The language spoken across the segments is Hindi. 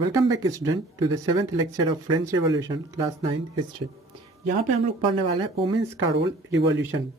Welcome back student to the 7th lecture of French revolution class 9 history. यहाँ पे हम लोग पढ़ने वाले हैं वोमेन्स का रोल रिवॉल्यूशन।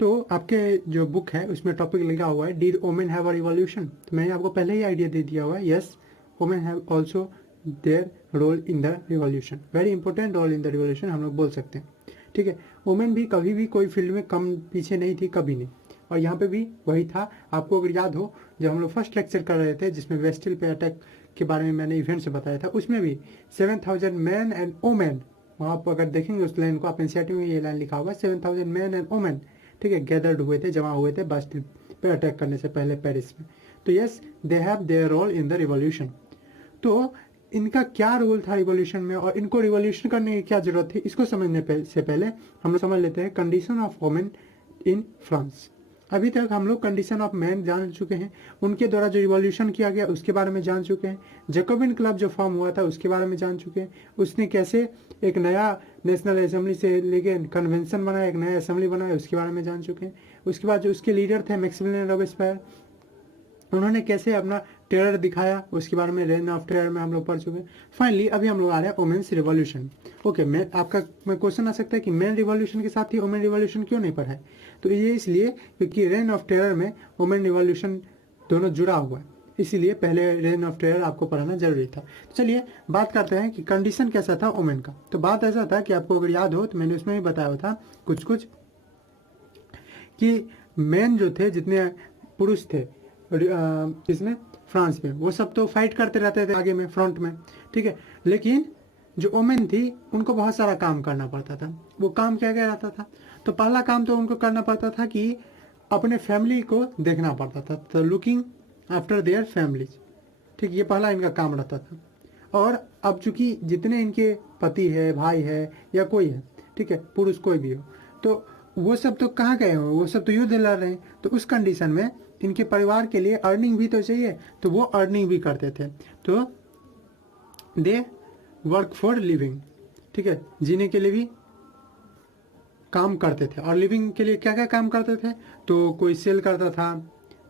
तो आपके जो बुक है उसमें टॉपिक लिखा हुआ है did women have a revolution. तो मैंने आपको पहले ही आइडिया दे दिया हुआ है, yes women have also their role in the revolution, very important role in the revolution हम लोग बोल सकते हैं। ठीक है, वोमेन भी कभी भी कोई फील्ड में कम पीछे नहीं थी, कभी नहीं। और यहाँ पे भी वही था। आपको अगर याद हो, जब हम लोग फर्स्ट लेक्चर कर रहे थे जिसमें वेस्टिल पे अटैक के बारे में मैंने इवेंट से बताया था, उसमें भी 7,000 मैन एंड वोमेन, वहाँ आप अगर देखेंगे उस लाइन को, आप एनसीईआरटी में ये लाइन लिखा हुआ है 7,000 मैन एंड वोमेन, ठीक है, गैदर्ड हुए थे, जमा हुए थे बास्टिल पे अटैक करने से पहले पेरिस में। तो yes they have their role in the revolution. तो इनका क्या रोल था रिवॉल्यूशन में और इनको रिवॉल्यूशन करने की क्या जरूरत थी, इसको समझने से पहले हम लोग समझ लेते हैं condition of women in France. अभी तक हम लोग कंडीशन ऑफ मैन जान चुके हैं, उनके द्वारा जो रिवॉल्यूशन किया गया उसके बारे में जान चुके हैं, जैकोबिन क्लब जो फॉर्म हुआ था उसके बारे में जान चुके हैं, उसने कैसे एक नया नेशनल असेंबली से लेके कन्वेंशन बनाया, एक नया असेंबली बनाया, उसके बारे में जान चुके हैं। उसके बाद जो उसके लीडर थे मैक्सिमिलियन रॉबेस्पियर, उन्होंने कैसे अपना टेरर दिखाया, उसके बारे में रेन ऑफ टेरर में हम लोग पढ़ चुके हैं। फाइनली अभी हम लोग आ रहे हैं वोमेन्स रिवॉल्यूशन। ओके, मैं आपका क्वेश्चन आ सकता है कि मैन रिवॉल्यूशन के साथ ही वोमेन रिवॉल्यूशन क्यों नहीं पढ़ा है। तो ये इसलिए क्योंकि रेन ऑफ टेरर में वोमेन रिवॉल्यूशन दोनों जुड़ा हुआ है, इसीलिए पहले रेन ऑफ टेरर आपको पढ़ाना जरूरी था। तो चलिए बात करते हैं कि कंडीशन कैसा था वोमेन का। तो बात ऐसा था कि आपको अगर याद हो तो मैंने उसमें भी बताया था कुछ कुछ कि मैन जो थे, जितने पुरुष थे इसमें फ्रांस में, वो सब तो फाइट करते रहते थे आगे में, फ्रंट में, ठीक है। लेकिन जो वोमेन थी उनको बहुत सारा काम करना पड़ता था। वो काम क्या क्या रहता था, तो पहला काम तो उनको करना पड़ता था कि अपने फैमिली को देखना पड़ता था, तो लुकिंग आफ्टर देयर फैमिलीज, ठीक, ये पहला इनका काम रहता था। और अब चूंकि जितने इनके पति है, भाई है या कोई है, ठीक है, पुरुष कोई भी हो, तो वो सब तो कहाँ गए हो, वो सब तो युद्ध लड़ रहे हैं। तो उस कंडीशन में इनके परिवार के लिए अर्निंग भी तो चाहिए, तो वो अर्निंग भी करते थे। तो दे वर्क फॉर लिविंग, ठीक है, जीने के लिए भी काम करते थे। और लिविंग के लिए क्या क्या काम करते थे, तो कोई सेल करता था,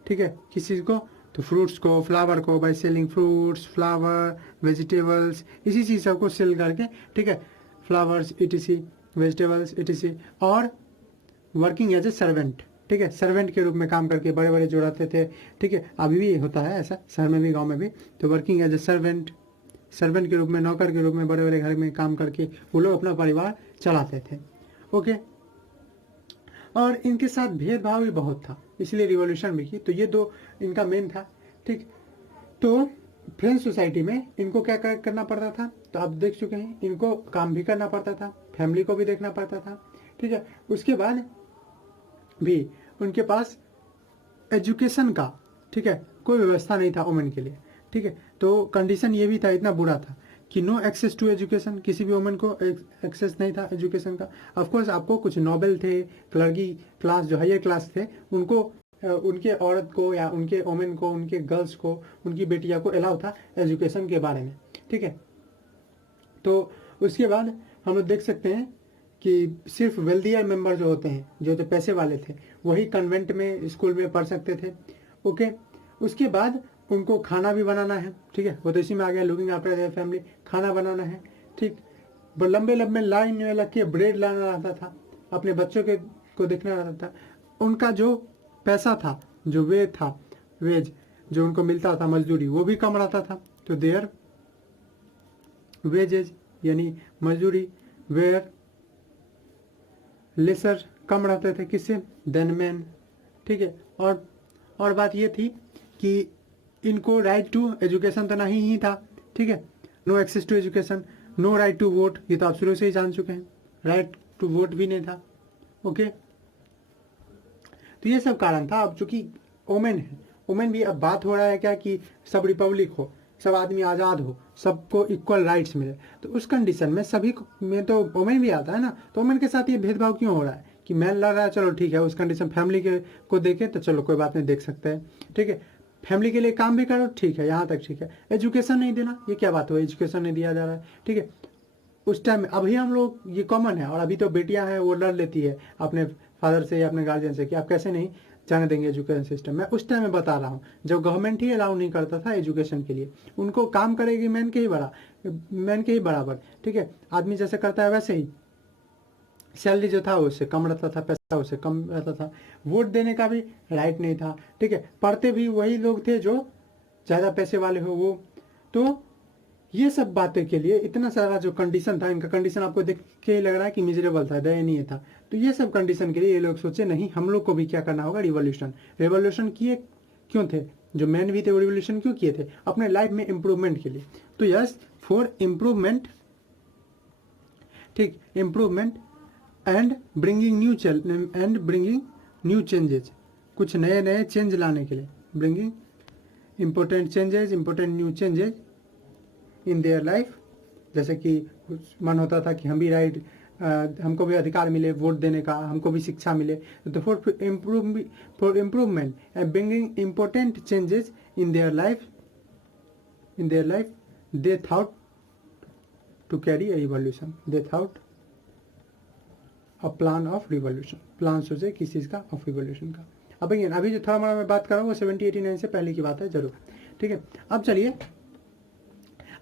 ठीक है, किसी को, तो फ्रूट्स को, फ्लावर को, by selling fruits, flower, vegetables, इसी चीज़ सबको सेल करके, ठीक है, फ्लावर्स इटीसी, वेजिटेबल्स इटीसी, और वर्किंग एज ए सर्वेंट, ठीक है, सर्वेंट के रूप में काम करके बड़े बड़े जो रहते थे, ठीक है, अभी भी होता है ऐसा, शहर में भी गांव में भी। तो working as a servant, servant के रूप में, नौकर के रूप में बड़े बड़े घर में काम करके वो लोग अपना परिवार चलाते थे। ओके, और इनके साथ भेदभाव भी बहुत था, इसलिए रिवॉल्यूशन भी की। तो ये दो इनका मेन था, ठीक। तो फ्रेंच सोसाइटी में इनको क्या क्या करना पड़ता था, तो आप देख चुके हैं, इनको काम भी करना पड़ता था, फैमिली को भी देखना पड़ता था, ठीक है। उसके बाद भी उनके पास एजुकेशन का, ठीक है, कोई व्यवस्था नहीं था वुमेन के लिए, ठीक है। तो कंडीशन ये भी था, इतना बुरा था कि नो एक्सेस टू एजुकेशन, किसी भी वुमेन को एक्सेस नहीं था एजुकेशन का। ऑफ कोर्स आपको कुछ नोबल थे, क्लर्की क्लास जो हायर क्लास थे, उनको उनके औरत को या उनके वुमेन को, उनके गर्ल्स को, उनकी बेटिया को अलाउ था एजुकेशन के बारे में, ठीक है। तो उसके बाद हम लोग देख सकते हैं कि सिर्फ वेल्दियर मेंबर जो होते हैं, जो तो पैसे वाले थे, वही कन्वेंट में, स्कूल में पढ़ सकते थे। ओके, उसके बाद उनको खाना भी बनाना है, ठीक है, वो तो इसी में आ गया, लुकिंग आफ्टर देयर फैमिली, खाना बनाना है, ठीक। लंबे लंबे लाइन में लग के ब्रेड लाना रहता था, अपने बच्चों के को देखना रहता था। उनका जो पैसा था, जो वे था, वेज जो उनको मिलता था, मजदूरी, वो भी कम रहता था। तो देयर वेजेज यानी मजदूरी वेयर लेसर, कम रहते थे, किससे, देन मैन, ठीक है। और बात ये थी कि इनको राइट टू एजुकेशन तो नहीं ही था, ठीक है, no access to education, no right to vote, ये तो आप शुरू से ही जान चुके हैं, राइट टू वोट भी नहीं था। ओके, तो ये सब कारण था। अब चूंकि वोमेन है, वोमेन भी अब बात हो रहा है क्या कि सब रिपब्लिक हो, सब आदमी आज़ाद हो, सबको इक्वल राइट्स मिले, तो उस कंडीशन में सभी में तो वोमेन भी आता है ना। तो वोमेन के साथ ये भेदभाव क्यों हो रहा है कि मैन लड़ रहा है, चलो ठीक है, उस कंडीशन फैमिली के को देखे तो चलो कोई बात नहीं, देख सकते हैं, ठीक है, फैमिली के लिए काम भी करो, ठीक है, यहाँ तक ठीक है। एजुकेशन नहीं देना, ये क्या बात हो, एजुकेशन नहीं दिया जा रहा है, ठीक है। उस टाइम अभी हम लोग ये कॉमन है, और अभी तो बेटियां हैं वो लड़ लेती है अपने फादर से या अपने गार्जियन से कि आप कैसे नहीं जाने देंगे एजुकेशन सिस्टम में। उस टाइम में बता रहा हूँ जब गवर्नमेंट ही अलाउ नहीं करता था एजुकेशन के लिए, उनको काम करेगी मैन के ही बराबर, ठीक है। आदमी जैसे करता है वैसे ही, सैलरी जो था उससे कम रहता था, पैसा उससे कम रहता था, वोट देने का भी राइट नहीं था, ठीक है। पढ़ते भी वही लोग थे जो ज़्यादा पैसे वाले हो वो। तो ये सब बातें के लिए इतना सारा जो कंडीशन था, इनका कंडीशन आपको देख के लग रहा है कि मिजरेबल था, दयनीय था। तो ये सब कंडीशन के लिए ये लोग सोचे नहीं, हम लोग को भी क्या करना होगा, रिवॉल्यूशन किए क्यों थे, जो मैन भी थे वो रिवॉल्यूशन क्यों किए थे, अपने लाइफ में इम्प्रूवमेंट के लिए। तो यस, फॉर इम्प्रूवमेंट, ठीक, improvement and bringing new changes, कुछ नए नए चेंज लाने के लिए, bringing important new changes in their life. जैसे कि मन होता था कि हम भी हमको भी अधिकार मिले वोट देने का, हमको भी शिक्षा मिले। तो for improvement and bringing important changes in their life they thought to carry a revolution, they thought a plan of revolution, plan सोचे किस चीज़ का, ऑफ रिवॉल्यूशन का। अब अभी जो थोड़ा मोड़ा मैं बात कर रहा हूँ वो 1789 से पहले की बात है जरूर, ठीक है। अब चलिए,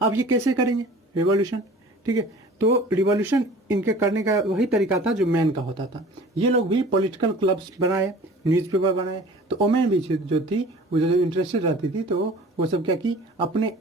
अब ये कैसे करेंगे रिवॉल्यूशन, ठीक है। तो रिवॉल्यूशन इनके करने का वही तरीका था जो मैन का होता था। ये लोग भी पॉलिटिकल क्लब्स बनाए, न्यूज़पेपर बनाए। तो वोमेन भी जो थी वो जो इंटरेस्टेड रहती थी तो वो सब क्या की, अपने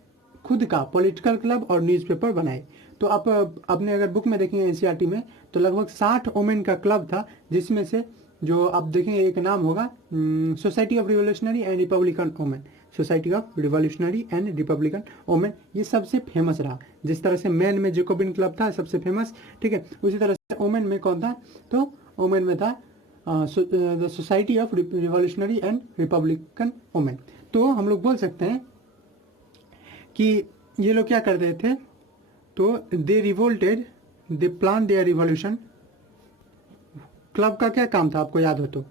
खुद का पॉलिटिकल क्लब और न्यूज़पेपर बनाए। तो आप अपने अगर बुक में देखेंगे एनसीईआरटी में तो लगभग 60 वोमेन का क्लब था, जिसमें से जो आप देखेंगे एक नाम होगा society of revolutionary and Republican women, society of revolutionary and Republican women, ये सबसे फेमस रहा। जिस तरह से मैन में जेकोबिन क्लब था सबसे फेमस, ठीक है, उसी तरह से वोमेन में कौन था, तो वोमेन में था the society of revolutionary and Republican women. तो हम लोग बोल सकते हैं कि ये लोग क्या करते थे, तो they revolted, they plan their revolution. Club का क्या काम था आपको याद हो तो,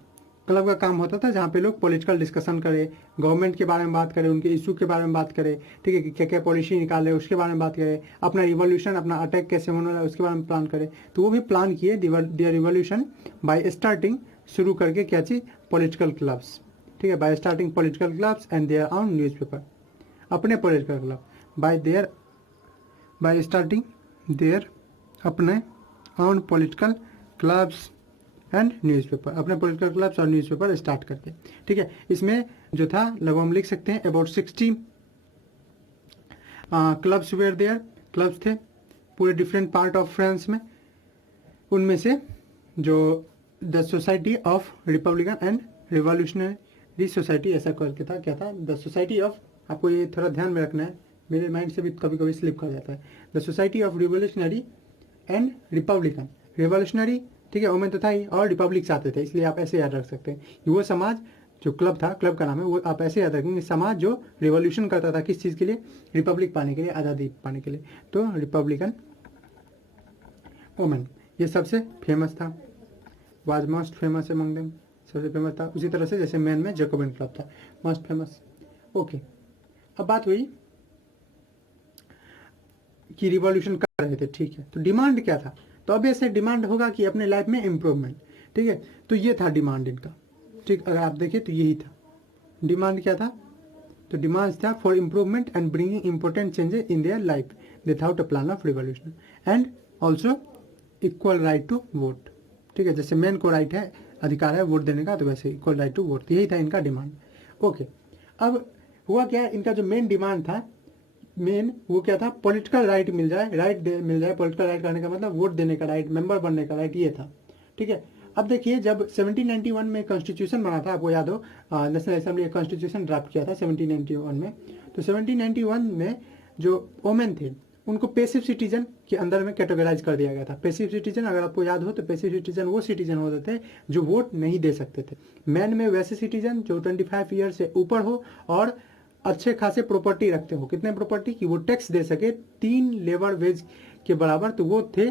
क्लब का काम होता था जहाँ पे लोग पॉलिटिकल डिस्कशन करें, गवर्नमेंट के बारे में बात करें, उनके इशू के बारे में बात करें, ठीक है, कि क्या क्या पॉलिसी निकाले उसके बारे में बात करें, अपना रिवॉल्यूशन, अपना अटैक कैसे होने वाला है उसके बारे में प्लान करें। तो वो भी प्लान किए दियर रिवॉल्यूशन बाय स्टार्टिंग, शुरू करके क्या चीज़, पॉलिटिकल क्लब्स, ठीक है, by starting political clubs and their own newspaper, अपने political club, by starting their अपने own political clubs and newspaper, अपने पॉलिटिकल क्लब्स और न्यूज़पेपर स्टार्ट करके, ठीक है। इसमें जो था लगभग हम लिख सकते हैं about 60 clubs where there, clubs थे पूरे डिफरेंट पार्ट ऑफ फ्रांस में। उनमें से जो the society of Republican and revolutionary society, ऐसा करके था, क्या था, द सोसाइटी ऑफ, आपको ये थोड़ा ध्यान में रखना है, मेरे माइंड से भी कभी कभी स्लिप कर जाता है, the society of revolutionary and Republican, revolutionary, ठीक है, वोमेन तो था ही, और रिपब्लिक चाहते थे, इसलिए आप ऐसे याद रख सकते हैं कि वो समाज जो क्लब था, क्लब का नाम है, वो आप ऐसे याद रखेंगे, समाज जो रिवॉल्यूशन करता था किस चीज़ के लिए, रिपब्लिक पाने के लिए, आज़ादी पाने के लिए। तो रिपब्लिकन वोमेन ये सबसे फेमस था, was most famous among them, सबसे फेमस था। उसी तरह से जैसे मैन में जैकोबिन क्लब था मोस्ट फेमस। ओके, अब बात हुई कि रिवॉल्यूशन कर रहे थे, ठीक है, तो डिमांड क्या था, तो अब ऐसे डिमांड होगा कि अपने लाइफ में इम्प्रूवमेंट, ठीक है, तो ये था डिमांड इनका, ठीक, अगर आप देखें तो यही था डिमांड। क्या था, तो डिमांड था for improvement and bringing important changes in their life without a plan of revolution and also equal right to vote, ठीक है, जैसे मैन को राइट है, अधिकार है वोट देने का, तो वैसे इक्वल राइट टू वोट, यही था इनका डिमांड। ओके, अब हुआ क्या, इनका जो मेन डिमांड था, मेन वो क्या था, पॉलिटिकल राइट मिल जाए, मिल जाए, पॉलिटिकल राइट करने का मतलब वोट देने का राइट, मेंबर बनने का राइट, ये था, ठीक है। अब देखिए जब 1791 में कॉन्स्टिट्यूशन बना था, आपको याद हो, नेशनल असेंबली कॉन्स्टिट्यूशन ड्राफ्ट किया था 1791 में, तो 1791 में जो वोमेन थे उनको पैसिव सिटीजन के अंदर में कैटेगराइज कर दिया गया था। पैसिव सिटीजन, अगर आपको याद हो तो पैसिव सिटीजन वो सिटीजन होते थे जो वोट नहीं दे सकते थे। मैन में वैसे सिटीजन जो 25 ईयर से ऊपर हो और अच्छे खासे प्रॉपर्टी रखते हो, कितने प्रॉपर्टी की वो टैक्स दे सके 3 लेबर वेज के बराबर, तो वो थे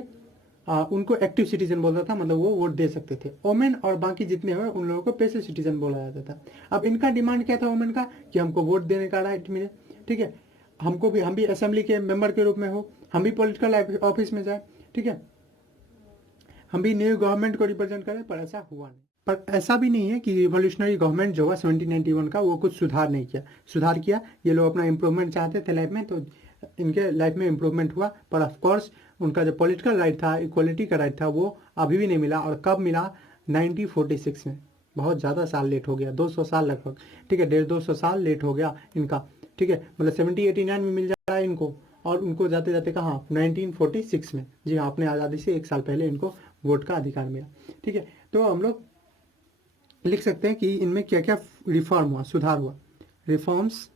उनको एक्टिव सिटीजन बोलता था, मतलब वो वोट दे सकते थे। वोमेन और बाकी जितने हुए उन लोगों को पैसिव सिटीजन बोला जाता था। अब इनका डिमांड क्या था वोमेन का, कि हमको वोट देने का राइट मिले, ठीक है, हमको भी, हम भी असेंबली के मेंबर के रूप में हो, हम भी पॉलिटिकल ऑफिस में जाए, ठीक है, हम भी न्यू गवर्नमेंट को रिप्रेजेंट करें, पर ऐसा हुआ नहीं। पर ऐसा भी नहीं है कि रिवॉल्यूशनरी गवर्नमेंट जो हुआ 1791 का वो कुछ सुधार नहीं किया, सुधार किया। ये लोग अपना इम्प्रूवमेंट चाहते थे लाइफ में, तो इनके लाइफ में इम्प्रूवमेंट हुआ। पर ऑफकोर्स उनका जो पॉलिटिकल राइट था, इक्वलिटी का राइट था, वो अभी भी नहीं मिला। और कब मिला? 1946 में। बहुत ज़्यादा साल लेट हो गया, 200 साल लगभग, ठीक है, 150-200 साल लेट हो गया इनका, ठीक है। मतलब 1789 में मिल जा रहा है इनको, और उनको जाते जाते कहाँ? 1946 में। जी हाँ, अपने आज़ादी से 1 साल पहले इनको वोट का अधिकार मिला, ठीक है। तो हम लोग लिख सकते हैं कि इनमें क्या क्या रिफॉर्म हुआ, सुधार हुआ, रिफॉर्म्स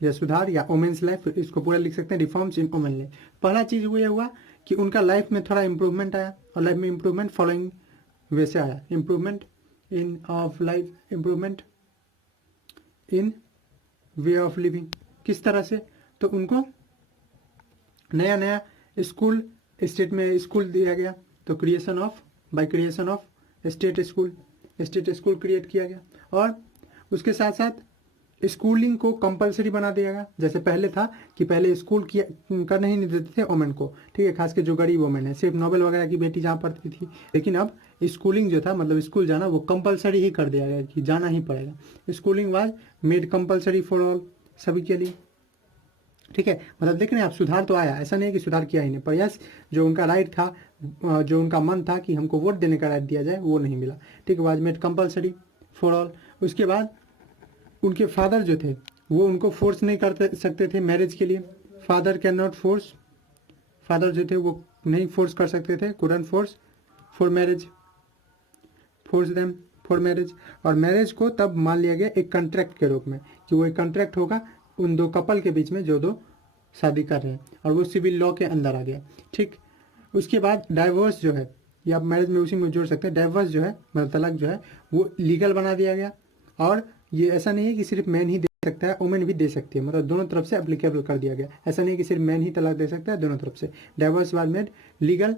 या सुधार या वोमेन्स लाइफ, इसको पूरा लिख सकते हैं, रिफॉर्म्स इन वोमेन लाइफ। पहला चीज़ ये हुआ कि उनका लाइफ में थोड़ा इंप्रूवमेंट आया, और लाइफ में इंप्रूवमेंट फॉलोइंग वे से आया। Improvement in of life, improvement in way of living. किस तरह से? तो उनको नया नया स्कूल, स्टेट में स्कूल दिया गया, तो creation of, by creation of state school create किया गया। और उसके साथ साथ स्कूलिंग को कंपलसरी बना दिया गया। जैसे पहले था कि पहले स्कूल किया करने ही नहीं देते थे वोमेन को, ठीक है, खास के जो गरीब वोमेन है, सिर्फ नोबेल वगैरह की बेटी जहाँ पढ़ती थी। लेकिन अब स्कूलिंग जो था, मतलब स्कूल जाना, वो कंपलसरी ही कर दिया गया कि जाना ही पड़ेगा। Schooling was made compulsory for all, सभी के लिए, ठीक है। मतलब देख रहे हैं आप, सुधार तो आया, ऐसा नहीं है कि सुधार किया ही नहीं, पर यस, जो उनका राइट था, जो उनका मन था कि हमको वोट देने का राइट दिया जाए, वो नहीं मिला, ठीक है। Was made compulsory for all. उसके बाद उनके फादर जो थे वो उनको फोर्स नहीं कर सकते थे मैरिज के लिए। Father can not force, father जो थे वो नहीं फोर्स कर सकते थे, couldn't force for marriage, force them for marriage. और मैरिज को तब मान लिया गया एक कॉन्ट्रैक्ट के रूप में, कि वो एक कॉन्ट्रैक्ट होगा उन दो कपल के बीच में जो दो शादी कर रहे हैं, और वो सिविल लॉ के अंदर आ गया, ठीक। उसके बाद डाइवोर्स जो है, या आप मैरिज में उसी में जोड़ सकते हैं, डाइवोर्स जो है, मतलब तलाक जो है, वो लीगल बना दिया गया। और ये ऐसा नहीं है कि सिर्फ मैन ही दे सकता है, वुमेन भी दे सकती है, मतलब दोनों तरफ से एप्लीकेबल कर दिया गया। ऐसा नहीं कि सिर्फ मैन ही तलाक दे सकता है, दोनों तरफ से। Divorce was made legal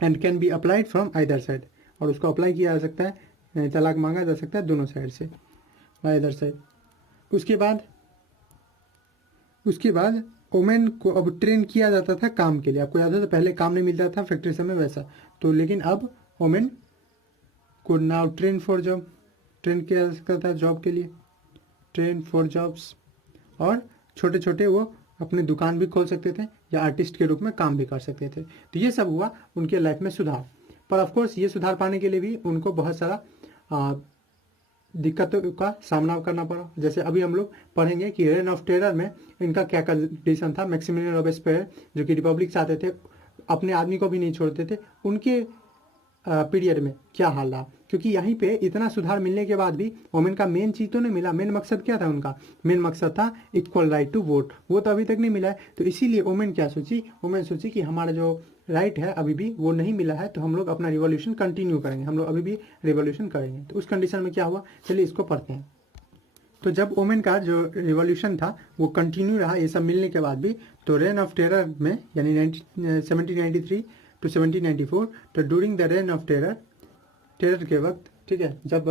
and can be applied from either side, और उसको अप्लाई किया जा सकता है, तलाक मांगा जा सकता है दोनों साइड से, आइदर साइड। उसके बाद वुमेन को अब ट्रेन किया जाता था काम के लिए। आपको याद है, तो पहले काम नहीं मिलता था फैक्ट्री समय वैसा, तो लेकिन अब वुमेन को now train for job, train किया जा सकता था जॉब के लिए, ट्रेन फॉर जॉब्स। और छोटे छोटे वो अपनी दुकान भी खोल सकते थे, या आर्टिस्ट के रूप में काम भी कर सकते थे। तो ये सब हुआ उनके लाइफ में सुधार। पर ऑफकोर्स ये सुधार पाने के लिए भी उनको बहुत सारा दिक्कतों का सामना करना पड़ा। जैसे अभी हम लोग पढ़ेंगे कि रेन ऑफ टेरर में इनका क्या कंडीशन था। मैक्सिमिलियन रॉबेस्पियर जो कि रिपब्लिक चाहते थे, अपने आदमी को भी नहीं छोड़ते थे, उनके पीरियड में क्या हाल रहा। क्योंकि यहीं पे इतना सुधार मिलने के बाद भी वोमेन का मेन चीज़ तो नहीं मिला। मेन मकसद क्या था उनका? मेन मकसद था इक्वल राइट टू वोट, वो तो अभी तक नहीं मिला है। तो इसीलिए वोमेन क्या सोची? वोमेन सोची कि हमारा जो राइट है अभी भी वो नहीं मिला है, तो हम लोग अपना रिवॉल्यूशन कंटिन्यू करेंगे, हम लोग अभी भी रिवॉल्यूशन करेंगे। तो उस कंडीशन में क्या हुआ, चलिए इसको पढ़ते हैं। तो जब वोमेन का जो रिवॉल्यूशन था वो कंटिन्यू रहा ये सब मिलने के बाद भी, तो रेन ऑफ टेरर में यानी 1793 टू 1794, तो during the rain of terror, terror के वक्त, ठीक है, जब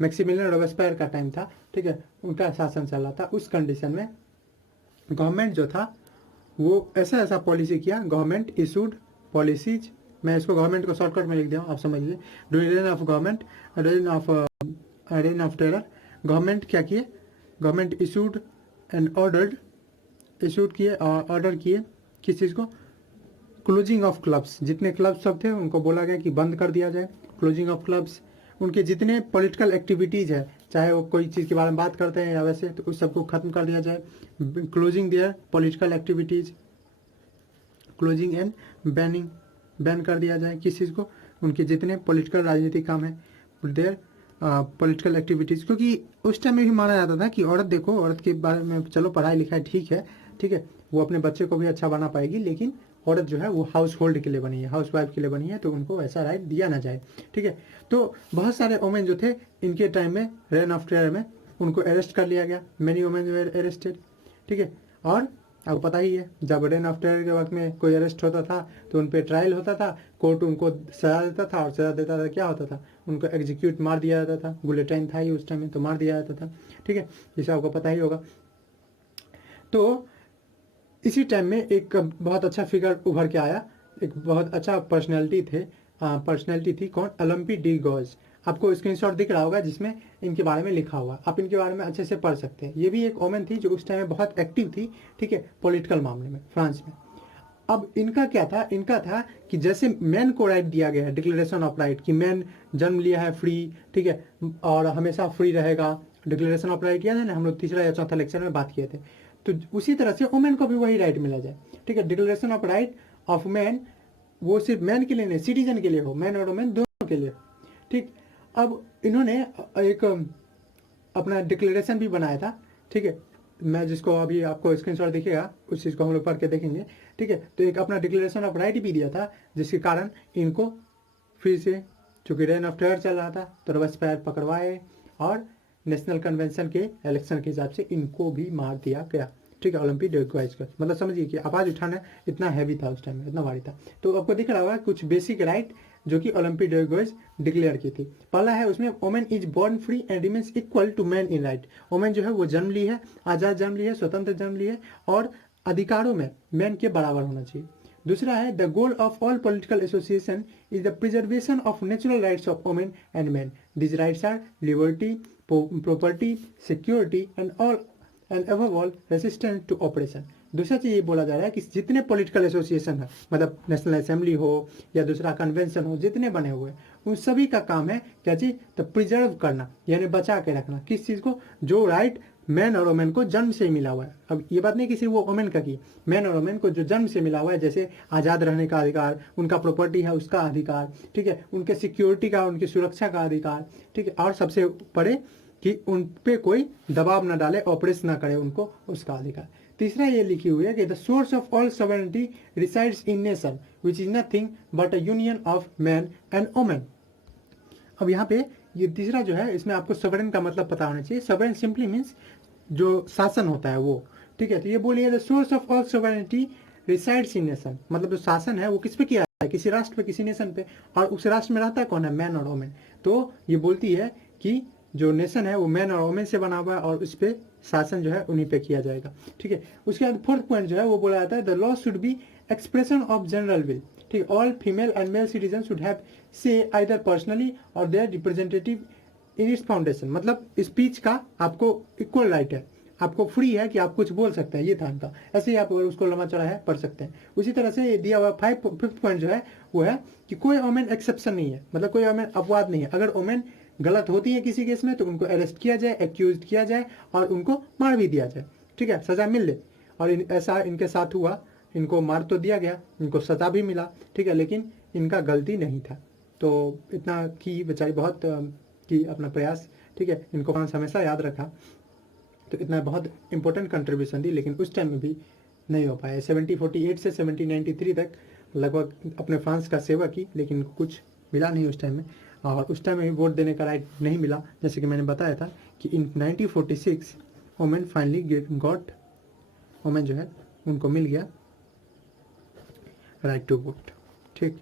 मैक्सिमिलियन रॉबेस्पियर का टाइम था, ठीक है, उनका शासन चल रहा था, उस कंडीशन में गवर्नमेंट जो था वो ऐसा पॉलिसी किया, गवर्नमेंट इशूड पॉलिसीज। मैं इसको गवर्नमेंट को शॉर्टकट में लिख दिया हूँ, आप समझ लीजिए। During rain of government, rain of terror, government क्या किए? Government issued and ordered, issued किए और ऑर्डर किए किस चीज़ को? Closing of clubs. जितने क्लब्स सब थे उनको बोला गया कि बंद कर दिया जाए। क्लोजिंग ऑफ क्लब्स, उनके जितने पॉलिटिकल एक्टिविटीज़ है, चाहे वो कोई चीज़ के बारे में बात करते हैं या वैसे, तो उस सबको ख़त्म कर दिया जाए। Closing there political activities, closing and banning, ban कर दिया जाए किस चीज़ को? उनके जितने पॉलिटिकल राजनीतिक काम है, देयर पॉलिटिकल एक्टिविटीज़। क्योंकि उस टाइम में भी माना जाता था कि औरत, देखो औरत के बारे में चलो पढ़ाई लिखाई ठीक है, ठीक है, वो अपने बच्चे को भी अच्छा बना पाएगी, लेकिन औरत जो है वो हाउस होल्ड के लिए बनी है, हाउस वाइफ के लिए बनी है, तो उनको ऐसा राइट दिया ना जाए, ठीक है। तो बहुत सारे वोमेन जो थे इनके टाइम में, रेन ऑफ टेरर में, उनको अरेस्ट कर लिया गया। मेनी वोमेन वेर अरेस्टेड, ठीक है। और आपको पता ही है, जब रेन ऑफ टेरर के वक्त में कोई अरेस्ट होता था तो उन पर ट्रायल होता था, कोर्ट उनको सजा देता था, और सजा देता था क्या होता था? उनको एग्जीक्यूट, मार दिया जाता था। बुलेटिन था ही उस टाइम में, तो मार दिया जाता था, ठीक है, जिसे आपको पता ही होगा। तो इसी टाइम में एक बहुत अच्छा फिगर उभर के आया, एक बहुत अच्छा पर्सनैलिटी थे, पर्सनैलिटी थी कौन, ओलंपी डी गॉज। आपको स्क्रीनशॉट दिख रहा होगा जिसमें इनके बारे में लिखा हुआ, आप इनके बारे में अच्छे से पढ़ सकते हैं। ये भी एक वोमेन थी जो उस टाइम में बहुत एक्टिव थी, ठीक है, पॉलिटिकल मामले में फ्रांस में। अब इनका क्या था, इनका था कि जैसे मैन को राइट दिया गया है, डिक्लेरेशन ऑफ राइट, कि मैन जन्म लिया है फ्री, ठीक है, और हमेशा फ्री रहेगा। डिक्लेरेशन ऑफ राइट याद है ना, हम लोग तीसरा या चौथा लेक्चर में बात किए थे। तो उसी तरह से वुमेन को भी वही राइट मिला जाए, ठीक है। Declaration of right of man, वो सिर्फ मैन के लिए नहीं, सिटीजन के लिए हो, मैन और वुमेन दोनों के लिए, ठीक। अब इन्होंने एक अपना डिक्लेरेशन भी बनाया था, ठीक है, मैं जिसको अभी आपको स्क्रीनशॉट दिखेगा उस चीज़ को हम लोग पढ़ के देखेंगे, ठीक है। तो एक अपना डिक्लेरेशन ऑफ राइट भी दिया था, जिसके कारण इनको फिर से, चूंकि रेन ऑफ टेरर चल रहा था तो रॉबेस्पियर पकड़वाए और नेशनल कन्वेंशन के इलेक्शन के हिसाब से इनको भी मार दिया गया, ठीक है, ओलंपी डे गॉज का। मतलब समझिए कि आवाज़ उठाना इतना हैवी था उस टाइम में, इतना भारी था। तो आपको दिख रहा होगा कुछ बेसिक राइट जो कि ओलंपी डे गॉज डिक्लेयर की थी। पहला है उसमें, women is born free and remains equal to man in right. Women जो है वो जन्म ली है, आज़ाद जन्म ली है, स्वतंत्र जन्म ली है, और अधिकारों में मैन के बराबर होना चाहिए। दूसरा है, the goal of all political association is the preservation of natural rights of women and man. This rights are liberty, property, security and above all resistance to operation. दूसरा चीज ये बोला जा रहा है कि जितने पॉलिटिकल एसोसिएशन है, मतलब नेशनल असेंबली हो या दूसरा कन्वेंशन हो, जितने बने हुए उन सभी का काम है क्या चीज, तो प्रिजर्व करना, यानी बचा के रखना। किस चीज को, जो राइट मैन और वोमेन को जन्म से मिला हुआ है। अब ये बात नहीं कि सिर्फ वो वोमेन का की, मैन और वोमेन को जो जन्म से मिला हुआ है, जैसे आज़ाद रहने का अधिकार, उनका प्रॉपर्टी है उसका अधिकार, ठीक है, उनके सिक्योरिटी का, उनकी सुरक्षा का अधिकार, ठीक है, और सबसे बड़े कि उन पे कोई दबाव न डाले, ऑपरेट ना करे उनको, उसका अधिकार। तीसरा ये लिखी हुई है कि the source of all sovereignty resides in nation which is nothing but a union of man and women. अब यहाँ पे ये तीसरा जो है, इसमें आपको सॉवरेन का मतलब पता होना चाहिए। सॉवरेन सिंपली मीन्स जो शासन होता है वो, ठीक है। तो ये बोलिए, the source of all sovereignty resides in nation, मतलब जो शासन है वो किस पे किया है, किसी राष्ट्र पे, किसी नेशन पे, और उस राष्ट्र में रहता है कौन है, मैन और वोमेन। तो ये बोलती है कि जो नेशन है वो मैन और वोमेन से बना हुआ है और उस पर शासन जो है उन्हीं पे किया जाएगा, ठीक है। उसके बाद फोर्थ पॉइंट जो है वो बोला जाता है, the law should be expression of general will, ठीक, all female and male citizen should have say either personally और their representative in its foundation. मतलब स्पीच का आपको इक्वल राइट है, आपको फ्री है कि आप कुछ बोल सकते हैं, ये था इनका। ऐसे ही आप उसको लंबा चौड़ा है पढ़ सकते हैं। उसी तरह से ये दिया हुआ फिफ्थ पॉइंट जो है वो है कि कोई वोमेन एक्सेप्शन नहीं है, मतलब कोई वोमेन अपवाद नहीं है। अगर वोमेन गलत होती है किसी केस में तो उनको अरेस्ट किया जाए, एक्यूज किया जाए और उनको मार भी दिया जाए, ठीक है, सजा मिल ले। और ऐसा इनके साथ हुआ, इनको मार तो दिया गया, इनको सजा भी मिला, ठीक है, लेकिन इनका गलती नहीं था। तो इतना की बेचारी बहुत की अपना प्रयास, ठीक है, इनको फ्रांस हमेशा याद रखा। तो इतना बहुत इंपॉर्टेंट कंट्रीब्यूशन दी, लेकिन उस टाइम में भी नहीं हो पाया। 1748 से 1793 तक लगभग अपने फ्रांस का सेवा की, लेकिन कुछ मिला नहीं उस टाइम में। और उस टाइम में भी वोट देने का राइट नहीं मिला, जैसे कि मैंने बताया था कि इन 1946 वोमेन फाइनली गॉट, वोमेन जो है उनको मिल गया राइट टू वोट, ठीक।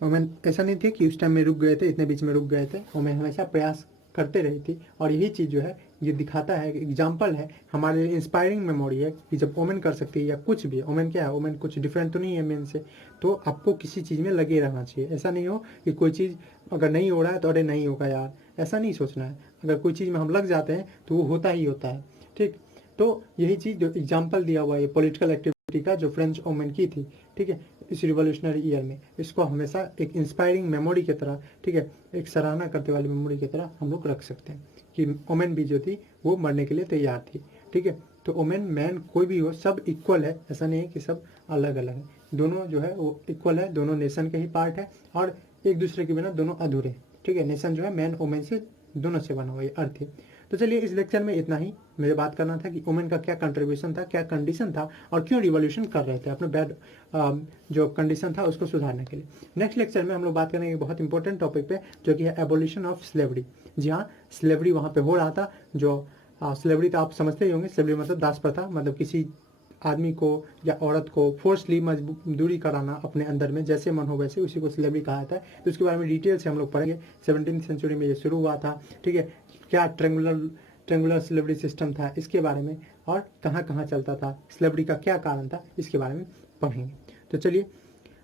वोमेन ऐसा नहीं थे कि उस टाइम में रुक गए थे, इतने बीच में रुक गए थे, वोमेन हमेशा प्रयास करते रही थी। और यही चीज़ जो है ये दिखाता है, एग्जाम्पल है हमारे लिए, इंस्पायरिंग मेमोरी है कि जब वोमेन कर सकती है या कुछ भी, वोमेन क्या है, वोमेन कुछ डिफरेंट तो नहीं है मेन से। तो आपको किसी चीज़ में लगे रहना चाहिए, ऐसा नहीं हो कि कोई चीज़ अगर नहीं हो रहा है तो अरे नहीं होगा यार, ऐसा नहीं सोचना है। अगर कोई चीज़ में हम लग जाते हैं तो वो होता ही होता है, ठीक। तो यही चीज़ जो एग्जाम्पल दिया हुआ है पॉलिटिकल एक्टिविटी का जो फ्रेंच वोमेन की थी, ठीक है, इस रिवोल्यूशनरी ईयर में, इसको हमेशा एक इंस्पायरिंग मेमोरी की तरह, ठीक है, एक सराहना करते वाली मेमोरी की तरह हम लोग रख सकते हैं कि वोमेन भी जो थी वो मरने के लिए तैयार थी, ठीक है। तो वोमेन मैन कोई भी हो, सब इक्वल है, ऐसा नहीं है कि सब अलग अलग है, दोनों जो है वो इक्वल है, दोनों नेशन के ही पार्ट है और एक दूसरे के बिना दोनों अधूरे, ठीक है। नेशन जो है मैन वोमेन से दोनों से बना हुआ है, अर्थ है। तो चलिए इस लेक्चर में इतना ही मुझे बात करना था कि वुमेन का क्या कंट्रीब्यूशन था, क्या कंडीशन था और क्यों रिवॉल्यूशन कर रहे थे अपने बैड जो कंडीशन था उसको सुधारने के लिए। नेक्स्ट लेक्चर में हम लोग बात करेंगे बहुत इंपॉर्टेंट टॉपिक पे जो कि है एबोलिशन ऑफ स्लेवरी। जी हाँ, स्लेवरी वहाँ पे हो रहा था, जो स्लेवरी तो आप समझते ही होंगे, स्लेवरी मतलब दास प्रथा, मतलब किसी आदमी को या औरत को फोर्सली मजदूरी कराना अपने अंदर में, जैसे मन हो वैसे, उसी को स्लेवरी कहा जाता है। तो उसके बारे में डिटेल से हम लोग पढ़ेंगे। 17वीं सेंचुरी में ये शुरू हुआ था, ठीक है, क्या ट्रेंगुलर स्लेवरी सिस्टम था इसके बारे में, और कहाँ कहाँ चलता था, स्लेवरी का क्या कारण था, इसके बारे में पढ़ेंगे। तो चलिए,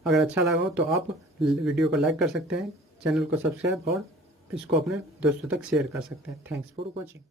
अगर अच्छा लगा हो तो आप वीडियो को लाइक कर सकते हैं, चैनल को सब्सक्राइब और इसको अपने दोस्तों तक शेयर कर सकते हैं। Thanks for watching.